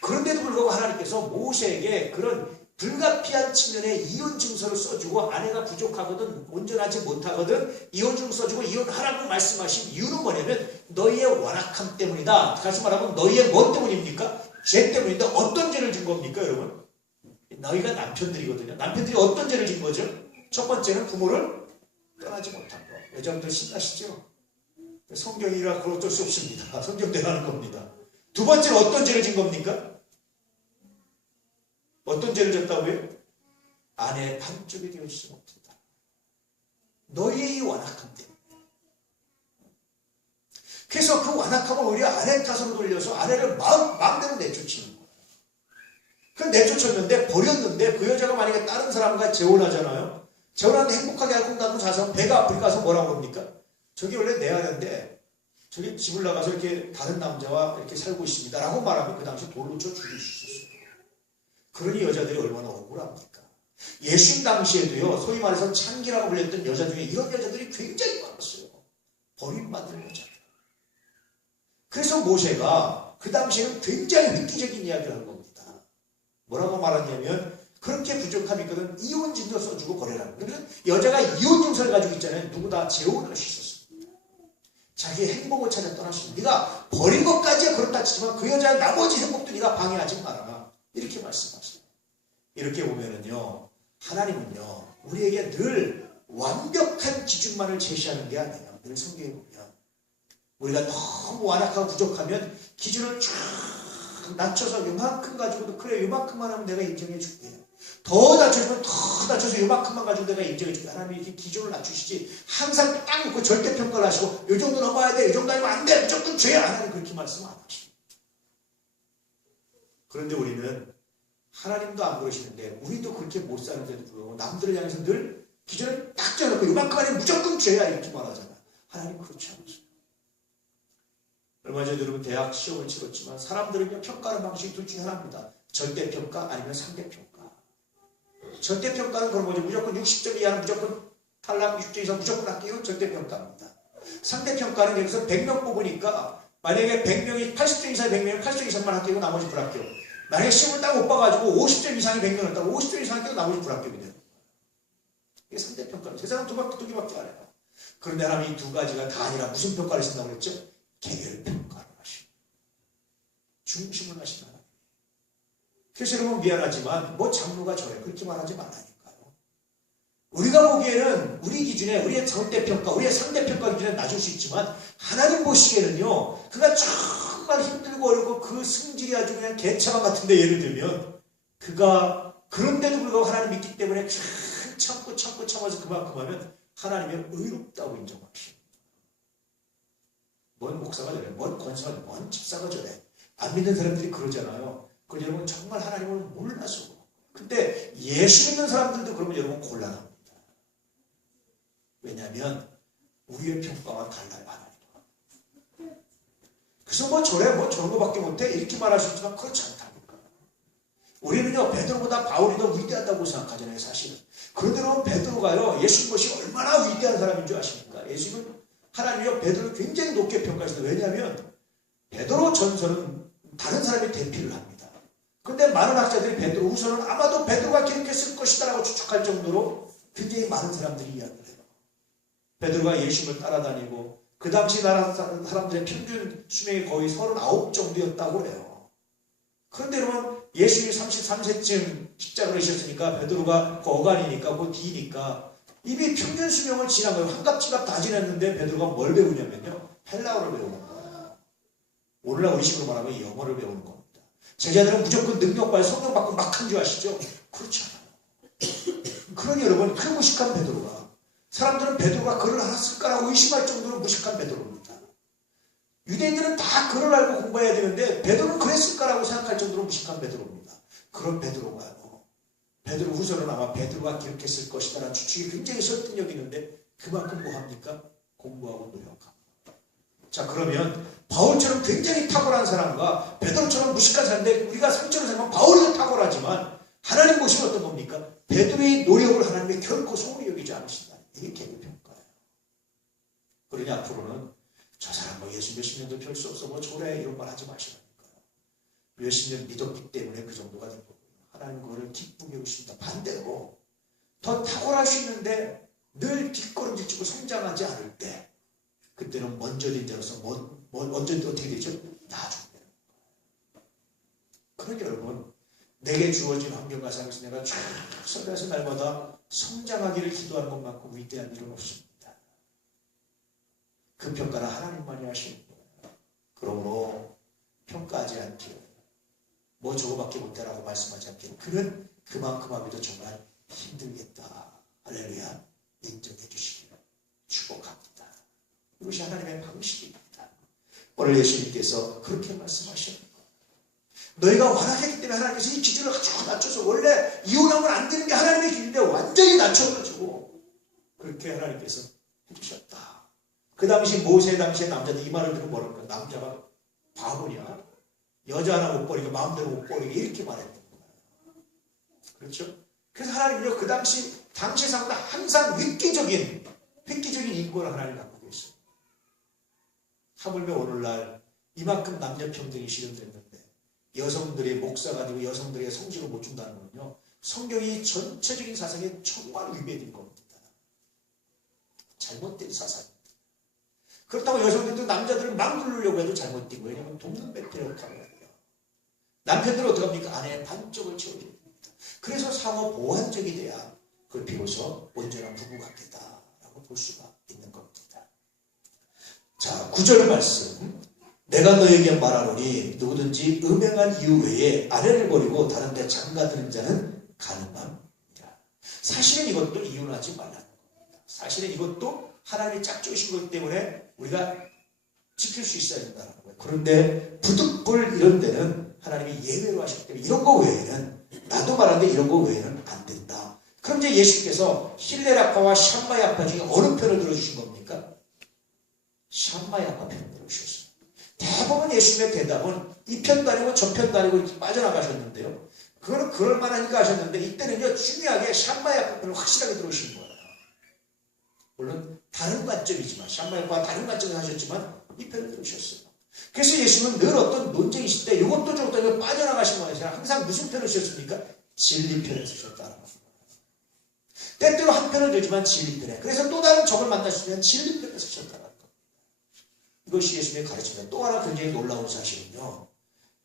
그런데도 불구하고 하나님께서 모세에게 그런 불가피한 측면에 이혼 증서를 써주고 아내가 부족하거든 온전하지 못하거든 이혼 증서 써주고 이혼하라고 말씀하신 이유는 뭐냐면 너희의 완악함 때문이다. 다시 말하면 너희의 뭐 때문입니까? 죄 때문인데 어떤 죄를 진 겁니까 여러분? 너희가 남편들이거든요. 남편들이 어떤 죄를 진 거죠? 첫 번째는 부모를 떠나지 못한 거. 여자분들 신나시죠? 성경이라 그럴 어쩔 수 없습니다. 성경대로 하는 겁니다. 두 번째는 어떤 죄를 진 겁니까? 어떤 죄를 졌다고요? 아내의 반쪽이 되어주지 못한다. 너희의 이 완악함 때문에. 그래서 그 완악함을 오히려 아내 탓으로 돌려서 아내를 마음대로 내쫓는 거예요. 그 내쫓았는데 버렸는데 그 여자가 만약에 다른 사람과 재혼하잖아요. 재혼하는데 행복하게 할 건다고 자서 배가 아프리카 가서 뭐라고 합니까? 저기 원래 내 아내인데 저기 집을 나가서 이렇게 다른 남자와 이렇게 살고 있습니다. 라고 말하면 그 당시 돌로 쳐 죽일 수 있었어요. 그러니 여자들이 얼마나 억울합니까? 예수님 당시에도요, 소위 말해서 창기라고 불렸던 여자 중에 이런 여자들이 굉장히 많았어요. 버림받은 여자들. 그래서 모세가 그 당시에는 굉장히 획기적인 이야기를 한 겁니다. 뭐라고 말하냐면 그렇게 부족함이 있거든 이혼 증서 써주고 버려라는 거예요. 그래서 여자가 이혼 증서를 가지고 있잖아요. 누구 다 재혼할 수 있었습니다. 자기의 행복을 찾아 떠날 수 있는. 네가 버린 것까지야 그렇다 치지만 그 여자의 나머지 행복도 네가 방해하지 말아라. 이렇게 말씀하세요. 이렇게 보면은요, 하나님은요, 우리에게 늘 완벽한 기준만을 제시하는 게 아니에요. 늘 성경에 보면 우리가 너무 완악하고 부족하면 기준을 쫙 낮춰서 요만큼 가지고도 그래 요만큼만 하면 내가 인정해 줄게. 더 낮춰주면 더 낮춰서 요만큼만 가지고 내가 인정해 줄게. 하나님이 이렇게 기준을 낮추시지 항상 딱 놓고 절대평가를 하시고 요 정도 넘어야 돼, 요 정도 아니면 안 돼, 무조건 죄야. 하나님 그렇게 말씀 안 하시고. 그런데 우리는 하나님도 안 그러시는데 우리도 그렇게 못 사는데도 불구하고 남들을 향해서 늘 기준을 딱 정해놓고 요만큼 아니면 무조건 죄야 이렇게 말하잖아. 하나님 그렇지 않으세요. 얼마 전에 여러분 대학 시험을 치렀지만 사람들은요 평가하는 방식이 둘 중에 하나입니다. 절대평가 아니면 상대평가. 절대평가는 그런 거죠. 무조건 60점 이하는 무조건 탈락, 60점 이상 무조건 합격은 절대평가입니다. 상대평가는 여기서 100명 뽑으니까 만약에 100명이 80점 이상의 100명이 80점 이상만 합격이고 나머지 불합격. 만약에 시험을 딱 못 봐가지고 50점 이상의 100명이었다고 50점 이상 합격이고 나머지 불합격이 돼요. 이게 상대평가는 세상은 두 개밖에 안 해요. 그런데 하나님이 이 두 가지가 다 아니라 무슨 평가를 하신다고 그랬죠? 개별평가를 하시고 중심을 하시는 하나님. 그래서 여러분 미안하지만 뭐 장로가 저래 그렇게 말하지 말라니까요. 우리가 보기에는 우리 기준에 우리의 절대평가 우리의 상대평가 기준에 낮을 수 있지만 하나님 보시기에는요 그가 정말 힘들고 어렵고 그 승질이 아주 그냥 개차방 같은데 예를 들면 그가 그런데도 불구하고 하나님 믿기 때문에 참고 참아서 그만큼 하면 하나님의 의롭다고 인정하시고 뭔 목사가 저래, 뭔 권사가 저래, 뭔 집사가 저래. 안 믿는 사람들이 그러잖아요. 그건 여러분 정말 하나님을 몰라서. 근데 예수 믿는 사람들도 그러면 여러분 곤란합니다. 왜냐하면 우리의 평가와 달라요, 하나님과. 그래서 뭐 저래, 뭐 저런 거밖에 못해? 이렇게 말할 수 있지만 그렇지 않다니까. 우리는요, 베드로보다 바울이 더 위대하다고 생각하잖아요, 사실은. 그런데 여러분 베드로가요, 예수님 것이 얼마나 위대한 사람인 줄 아십니까? 예수님은 하나님이요 베드로를 굉장히 높게 평가하시다. 왜냐하면 베드로 전서는 다른 사람이 대피를 합니다. 그런데 많은 학자들이 베드로 후서는 아마도 베드로가 기록했을 것이다 라고 추측할 정도로 굉장히 많은 사람들이 이야기를 해요. 베드로가 예수님을 따라다니고 그 당시 나라 사람들의 평균 수명이 거의 39 정도였다고 해요. 그런데 여러분 예수님이 33세쯤 십자가를 지셨으니까 베드로가 그 어간이니까 그 뒤니까 이미 평균 수명을 지난 거예요. 환갑지갑 다 지났는데 베드로가 뭘 배우냐면요. 헬라어를 배우는 거예요. 오늘날 우리식으로 말하면 영어를 배우는 겁니다. 제자들은 무조건 능력과 성령 받고 막 한 줄 아시죠? 그렇지 않아요. 그러니 여러분 그 무식한 베드로가 사람들은 베드로가 글을 알았을까라고 의심할 정도로 무식한 베드로입니다. 유대인들은 다 글을 알고 공부해야 되는데 베드로는 그랬을까라고 생각할 정도로 무식한 베드로입니다. 그런 베드로가 베드로 후서는 아마 베드로가 기록했을 것이다라는 추측이 굉장히 설득력 있는데 그만큼 뭐합니까? 공부하고 노력합니다. 자 그러면 바울처럼 굉장히 탁월한 사람과 베드로처럼 무식한 사람인데 우리가 상처를 생각하면 바울이 더 탁월하지만 하나님 보시면 어떤 겁니까? 베드로의 노력을 하나님이 결코 소홀히 여기지 않으신다. 이게 개별평가예요. 그러니 앞으로는 저 사람 뭐 예수 몇십 년도 별 수 없어 뭐 저래 이런 말 하지 마시라니까요. 몇십 년 믿었기 때문에 그 정도가 된 거고요. 하나님 그거를 기쁘게 여기십니다. 반대로 더 탁월할 수 있는데 늘 뒷걸음질 치고 성장하지 않을 때 그때는 먼저 된 자로서 먼저 어떻게 되죠? 나중에. 그러니 여러분 내게 주어진 환경과 삶에서 내가 쭉 살아서 날마다 성장하기를 기도하는 것만큼 위대한 일은 없습니다. 그 평가는 하나님만이 하시는 거예요. 그러므로 평가하지 않기를 뭐 저거밖에 못해라고 말씀하지 않기를 그는 그만큼 하기도 정말 힘들겠다. 할렐루야. 인정해 주시기를 축복합니다. 이것이 하나님의 방식입니다. 오늘 예수님께서 그렇게 말씀하시는 거예요. 너희가 완악했기 때문에 하나님께서 이 기준을 아주 낮춰서 원래 이혼하면 안 되는 게 하나님의 기준인데 완전히 낮춰가지고 그렇게 하나님께서 해주셨다. 그 당시 모세 당시에 남자들 이 말을 들으면 뭐랄까? 남자가 바보냐? 여자 하나 못 버리고 마음대로 못 버리게 이렇게 말했던 거예요. 그렇죠? 그래서 하나님은요 그 당시 상보다 항상 획기적인 인권을 하나님 갖고 계세요. 하물며 오늘날 이만큼 남녀 평등이 실현됐는데 여성들의 목사가 되고 여성들에게 성직을 못 준다는 건요 성경이 전체적인 사상에 정말 위배된 겁니다. 잘못된 사상입니다. 그렇다고 여성들도 남자들을 막 누르려고 해도 잘못된 거예요. 왜냐하면 돕는 배틀을 역할을 해요. 남편들은 어떻게 합니까? 아내의 반쪽을 채워줘야 됩니다. 그래서 상호 보완적이 돼야 그걸 비로소 온전한 부부관계다라고 볼 수가 있는 겁니다. 자, 9절 말씀. 내가 너에게 말하노니 누구든지 음행한 이유 외에 아내를 버리고 다른 데 장가드는 자는 가늠함이라. 사실은 이것도 이혼하지 말라는 겁니다. 사실은 이것도 하나님이 짝지으신 거기 때문에 우리가 지킬 수 있어야 된다는 거예요. 그런데 부득불 이런 데는 하나님이 예외로 하셨기 때문에 이런 거 외에는, 나도 말하는데 이런 거 외에는 안 된다. 그럼 이제 예수께서 힐레라파와 샴마야파 중에 어느 편을 들어주신 겁니까? 샴마야파 편을 들어주셨어요. 대부분 예수님의 대답은 이 편도 아니고 저 편도 아니고 이렇게 빠져나가셨는데요. 그거는 그럴 만하니까 하셨는데 이때는요 중요하게 샴마야파 편을 확실하게 들어오신 거예요. 물론 다른 관점이지만 샴마야파와 다른 관점에서 하셨지만 이 편을 들으셨어요. 그래서 예수님은 늘 어떤 논쟁이 있을 때 이것도 저것도 아니고 빠져나가신 거예요. 항상 무슨 편을 쓰셨습니까? 진리 편을 쓰셨다는 겁니다. 때때로 한 편을 들지만 진리 편에. 그래서 또 다른 적을 만나시면 진리 편을 쓰셨다는 겁니다. 이것이 예수님의 가르침입니다. 또 하나 굉장히 놀라운 사실은요.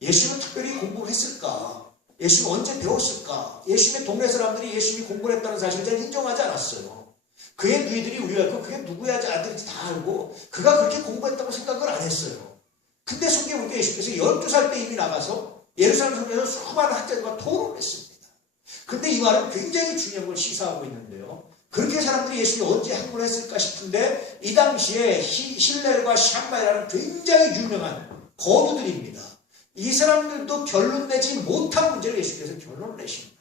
예수님은 특별히 공부를 했을까? 예수님 언제 배웠을까? 예수님의 동네 사람들이 예수님이 공부를 했다는 사실을 잘 인정하지 않았어요. 그의 누이들이 우리가 알고 그게 누구야 아들인지 다 알고 그가 그렇게 공부했다고 생각을 안 했어요. 근데 성경에 보니까 예수께서 12살 때 이미 나가서 예루살렘 성전에서 수많은 학자들과 토론을 했습니다. 근데 이 말은 굉장히 중요한 걸 시사하고 있는데요. 그렇게 사람들이 예수님이 언제 학문을 했을까 싶은데 이 당시에 힐렐과 샴마이라는 굉장히 유명한 거두들입니다. 이 사람들도 결론 내지 못한 문제를 예수께서 결론을 내십니다.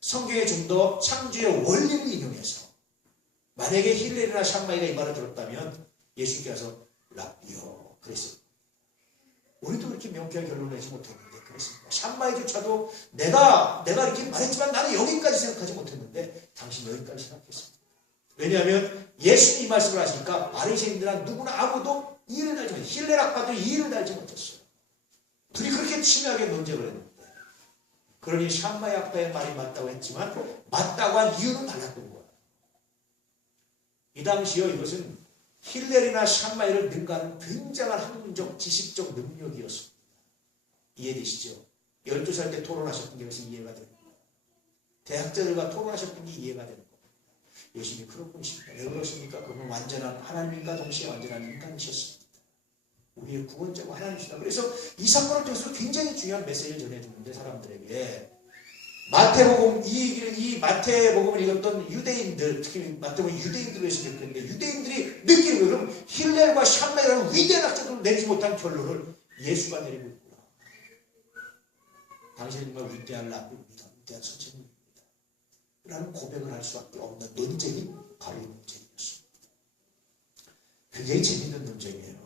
성경에 좀 더 창조의 원리를 인용해서 만약에 힐렐이나 샴마이가 이 말을 들었다면 예수께서 랍비요 그랬습니다. 우리도 그렇게 명쾌한 결론을 내지 못했는데 그랬습니다. 샴마이조차도 내가 이렇게 말했지만 나는 여기까지 생각하지 못했는데 당신 여기까지 생각했습니다. 왜냐하면 예수님이 말씀을 하시니까 바리새인들은 누구나 아무도 이해를 달지 못했어요. 힐렐 학파도 이해를 달지 못했어요. 둘이 그렇게 심하게 논쟁을 했는데 그러니 샴마이 학파의 말이 맞다고 했지만 맞다고 한 이유는 달랐던 거예요. 이 당시요 이것은 힐렐이나 샴마이를 능가하는 굉장한 학문적 지식적 능력이었습니다. 이해되시죠? 12살 때 토론하셨던 게 그래서 이해가 됩니다. 대학자들과 토론하셨던 게 이해가 되는 겁니다. 예수님이 그런 분이십니다. 왜 그렇습니까? 그분은 완전한 하나님과 동시에 완전한 인간이셨습니다. 우리의 구원자고 하나님이시다. 그래서 이 사건을 통해서 굉장히 중요한 메시지를 전해주는데 사람들에게 마태복음 이 마태복음을 읽었던 유대인들 특히 마태복음 유대인들로 했으면 좋겠는데 유대인들이 느끼는 거예요. 그럼 힐렐과 샴마이라는 위대한 학자들을 내리지 못한 결론을 예수가 내리고 있구나. 당신은 정말 위대한 랍비입니다. 위대한 선생님입니다. 라는 고백을 할 수밖에 없는 논쟁이 바로 이 논쟁이었습니다. 굉장히 재밌는 논쟁이에요.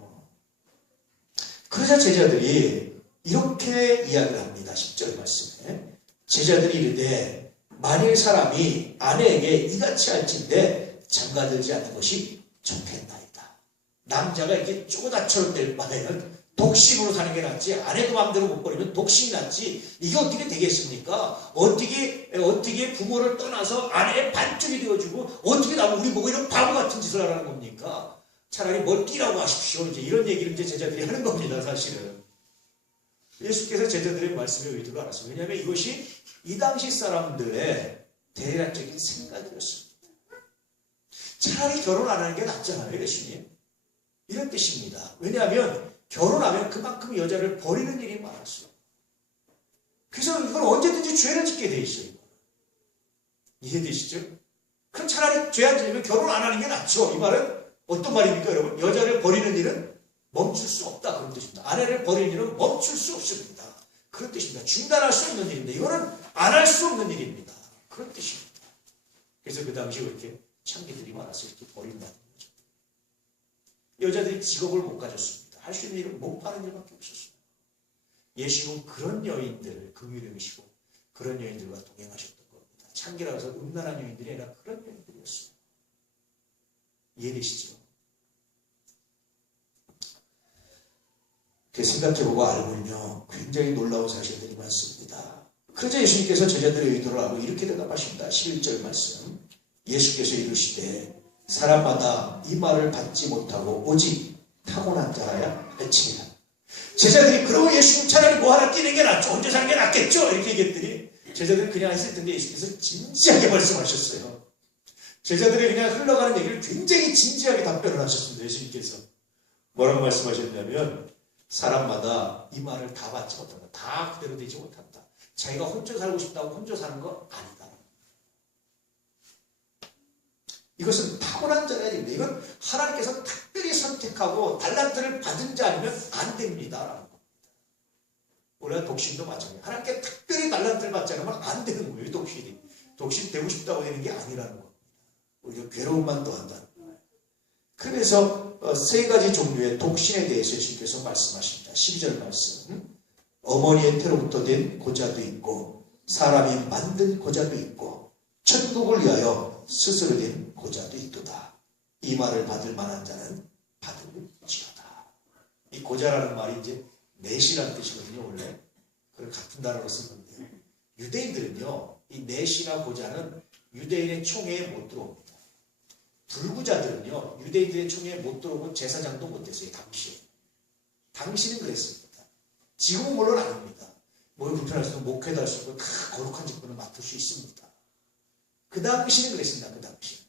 그러자 제자들이 이렇게 이야기를 합니다. 10절 말씀에 제자들이 이르되 만일 사람이 아내에게 이같이 할진대 장가들지 않는 것이 좋겠나이다. 남자가 이렇게 쪼다처럼 될 바에는 독신으로 사는 게 낫지 아내도 마음대로 못 버리면 독신이 낫지 이게 어떻게 되겠습니까? 어떻게 부모를 떠나서 아내의 반쪽이 되어주고 어떻게 나보고 우리 보고 이런 바보 같은 짓을 하라는 겁니까? 차라리 뭘 뛰라고 하십시오. 이제 이런 얘기를 이제 제자들이 하는 겁니다. 사실은 예수께서 제자들의 말씀의 의도를 알았어요. 왜냐하면 이것이 이 당시 사람들의 대략적인 생각이었습니다. 차라리 결혼 안 하는 게 낫잖아요. 예수님 이런 뜻입니다. 왜냐하면 결혼하면 그만큼 여자를 버리는 일이 많았어요. 그래서 이건 언제든지 죄를 짓게 돼 있어요. 이해되시죠? 그럼 차라리 죄 안 지으면 결혼 안 하는 게 낫죠. 이 말은 어떤 말입니까 여러분? 여자를 버리는 일은 멈출 수 없다 그런 뜻입니다. 아내를 버리는 일은 멈출 수 없습니다. 그런 뜻입니다. 중단할 수 없는 일인데 이거는 안 할 수 없는 일입니다. 그런 뜻입니다. 그래서 그 당시에 이렇게 창기들이 많아서 이렇게 버린다는 거죠. 여자들이 직업을 못 가졌습니다. 할 수 있는 일은 못 파는 일밖에 없었어요. 예수님은 그런 여인들을 긍휼히 여기시고 그런 여인들과 동행하셨던 겁니다. 창기라고 해서 음란한 여인들이 아니라 그런 여인들이었어요. 이해되시죠? 생각해보고 알고는요 굉장히 놀라운 사실들이 많습니다. 그러자 예수님께서 제자들의 의도를 알고 이렇게 대답하십니다. 11절 말씀 예수께서 이르시되 사람마다 이 말을 받지 못하고 오직 타고난 자라야 해치리라. 제자들이 그러고 예수님 차라리 뭐 하나 뛰는 게 낫죠. 혼자 사는 게 낫겠죠. 이렇게 얘기했더니 제자들은 그냥 했을 텐데 예수께서 진지하게 말씀하셨어요. 제자들이 그냥 흘러가는 얘기를 굉장히 진지하게 답변을 하셨습니다. 예수님께서 뭐라고 말씀하셨냐면 사람마다 이 말을 다 받지 못한다. 다 그대로 되지 못한다. 자기가 혼자 살고 싶다고 혼자 사는 거 아니다. 이것은 타고난 자가 아닙니다. 이건 하나님께서 특별히 선택하고 달란트를 받은 자 아니면 안 됩니다. 우리가 독신도 마찬가지예요. 하나님께 특별히 달란트를 받지 않으면 안 되는 거예요. 독신이. 독신 되고 싶다고 되는 게 아니라는 겁니다. 오히려 괴로움만 더한다는 거예요. 그래서 세 가지 종류의 독신에 대해서 예수님께서 말씀하십니다. 12절 말씀. 어머니의 태로부터 된 고자도 있고 사람이 만든 고자도 있고 천국을 위하여 스스로 된 고자도 있도다. 이 말을 받을 만한 자는 받을지어다. 이 고자라는 말이 이제 넷이라는 뜻이거든요. 원래 그걸 같은 단어로 쓴 건데요. 유대인들은요, 이 넷이나 고자는 유대인의 총회에 못 들어옵니다. 불구자들은요, 유대인들의 총회에 못 들어오고 제사장도 못 됐어요. 당시는 그랬습니다. 지금은 물론 아닙니다. 뭘 불편할 수도 목회도 할 수 있고 다 거룩한 직분을 맡을 수 있습니다. 그 당시는 그랬습니다. 그 당시.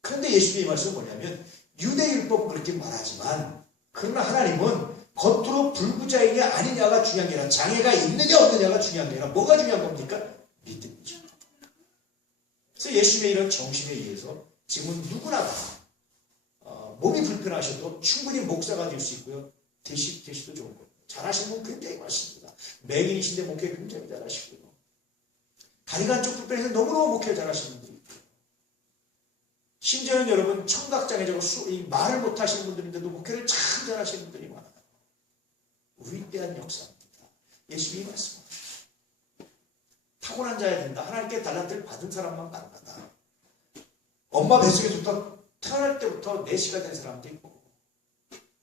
그런데 예수님의 말씀은 뭐냐면 유대율법은 그렇게 말하지만 그러나 하나님은 겉으로 불구자이냐 아니냐가 중요한 게 아니라 장애가 있느냐 없느냐가 중요한 게 아니라 뭐가 중요한 겁니까? 믿음이죠. 그래서 예수님의 이런 정신에 의해서 지금은 누구나 다 몸이 불편하셔도 충분히 목사가 될 수 있고요. 대시도 좋은 거예요. 잘하시는 분 굉장히 많습니다. 맹인이신데 목회 굉장히 잘하시고요. 다리가 한쪽 불편해서 너무너무 목회 잘하시는 분들이 있고요. 심지어는 여러분 청각장애자고 말을 못하시는 분들인데도 목회를 참 잘하시는 분들이 많아요. 위대한 역사입니다. 예수님이 말씀합니다. 타고난 자야 된다. 하나님께 달란트를 받은 사람만 가능하다. 엄마 뱃속에서부터 태어날 때부터 내시가 된 사람도 있고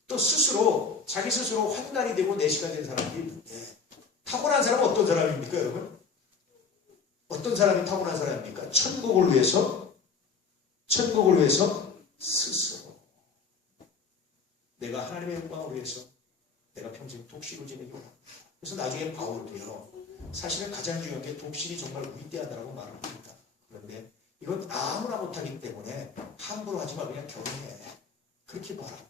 또 스스로 자기 스스로 환관이 되고 내시가 된 사람도 있는데 타고난 사람은 어떤 사람입니까 여러분? 어떤 사람이 타고난 사람입니까? 천국을 위해서 스스로 내가 하나님의 영광을 위해서 내가 평생 독신으로 지내기 원합니다. 그래서 나중에 바울도요. 사실은 가장 중요한 게 독신이 정말 위대하다고 말을 합니다. 그런데 이건 아무나 못하기 때문에 함부로 하지 마. 그냥 결혼해. 그렇게 말합니다.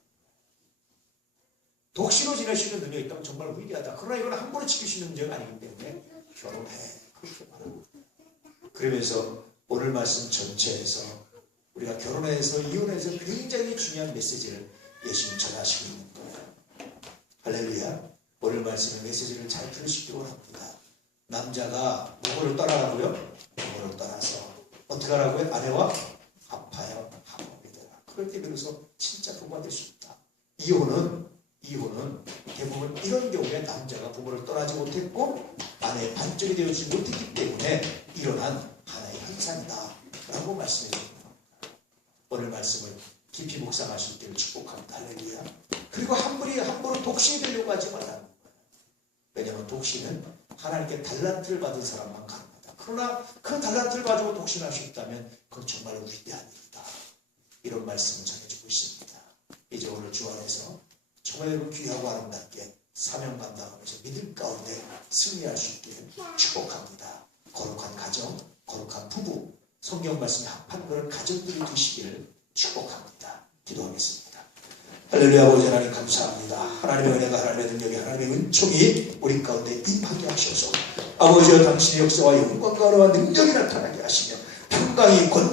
독신으로 지낼 수 있는 능력이 있다면 정말 위대하다. 그러나 이건 함부로 지킬 수 있는 문제가 아니기 때문에 결혼해. 그렇게 말합니다. 그러면서 오늘 말씀 전체에서 우리가 결혼해서 이혼해서 굉장히 중요한 메시지를 예수님 전하시고 있는 거예요. 할렐루야. 오늘 말씀의 메시지를 잘 들으시기 원합니다. 남자가 누구를 떠나라고요? 부모를 떠나서 어떻게 하라고요? 아내와 합하여 화목이 되라. 그럴 때 비로소 진짜 부모가 될 수 있다. 이혼은 대부분 이런 경우에 남자가 부모를 떠나지 못했고 아내의 반쪽이 되어주지 못했기 때문에 일어난 하나의 현상이다 라고 말씀해 주십니다. 오늘 말씀을 깊이 묵상하실 때를 축복합니다. 할렐루야. 그리고 함부로 독신이 되려고 하지 말라는 거예요. 왜냐하면 독신은 하나님께 달란트를 받은 사람만 가능하다. 그러나 그 달란트를 가지고 독신할 수 있다면 그건 정말 위대한 일이다. 이런 말씀을 전해주고 있습니다. 이제 오늘 주 안에서 정말 여러분 귀하고 아름답게 사명 감당하면서 믿음 가운데 승리할 수 있게 축복합니다. 거룩한 가정, 거룩한 부부, 성경 말씀에 합한 그런 가정들이 되시기를 축복합니다. 기도하겠습니다. 할렐루야. 아버지 하나님 감사합니다. 하나님의 은혜가 하나님의 능력이 하나님의 은총이 우리 가운데 임하게 하셔서 아버지여 당신의 역사와 영광과 능력이 나타나게 하시며 평강이 권